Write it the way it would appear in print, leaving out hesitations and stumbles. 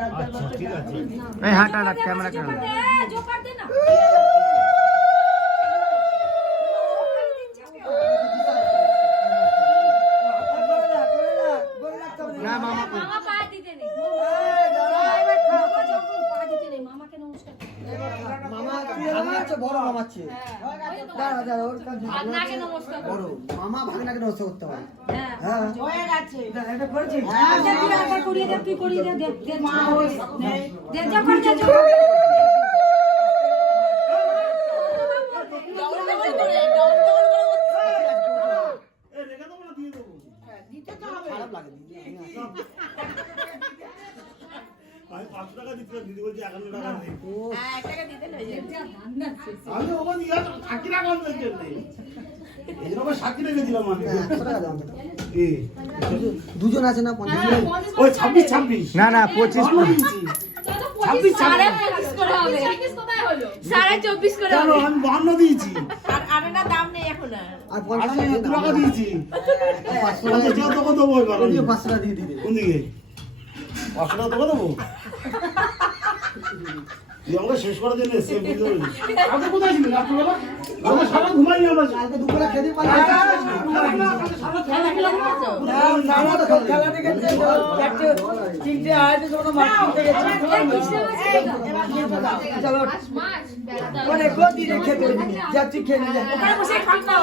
আচ্ছা ঠিক আছে। এই হাঁটা হাঁটা ক্যামেরা কেন জোকার দে না। না মামা কো মামা পা দিতে নেই। মামাকে নমস্কার। মামা ভাগনাচ্ছে বড় মামাচ্ছে দাঁড়া দাঁড়া ওর কাছে ভাগনাকে নমস্কার বড় মামা ভাগনাকে নমস্কার করতে হয়। হ্যাঁ হ্যাঁ হয়ে গেছে। এটা করেছিস তুই একবার করিয়ে দে, তুই করিয়ে দে, দে মা ওই দে জোকার দে জোকার। এই রেখে দেবো না দিয়ে দেবো? খারাপ লাগে আমি 500 টাকা দিতে দিদি বলছি 51 টাকা নেই। হ্যাঁ, 1 টাকা দিতে হয়ে যাবে। আমি ওখানে দিয়ে থাকি না গন্ধের জন্য। এই জন্য আমি সাক্ষী রেখে দিলাম আমি। কি? দুজন আছে না 50 ওই 26 না না 25 26 সাড়ে 25 করে হবে। 26 কোথায় হলো? সাড়ে 24 করে কেন হবে। আমি 52 দিয়েছি। আর না দাম নেই এখন আর। আর আরে 50 আমি 2 টাকা দিয়েছি। 500 আচ্ছা যত কত দেবো এবার আমি? 500 টাকা দিয়ে দিবে কোন দিকে? 500 টাকা দেবো দেবো? তুই আমাকে শেষ করার জন্য এসে বুঝতে পারছিস? আপনি কোথায় ছিলেন রাত্রিবেলা? আমরা সারা ঘুমাইনি আমরা। কালকে দুপুরে খেতে পারি সারা খেলা দেখে তিনটে আড়াইটে যখন মাছ কিনতে গেছি চলো মাছ অনেক গতি রেখে দেবে যা তুই খেয়ে নিয়ে যা ওখানে বসে খাও না।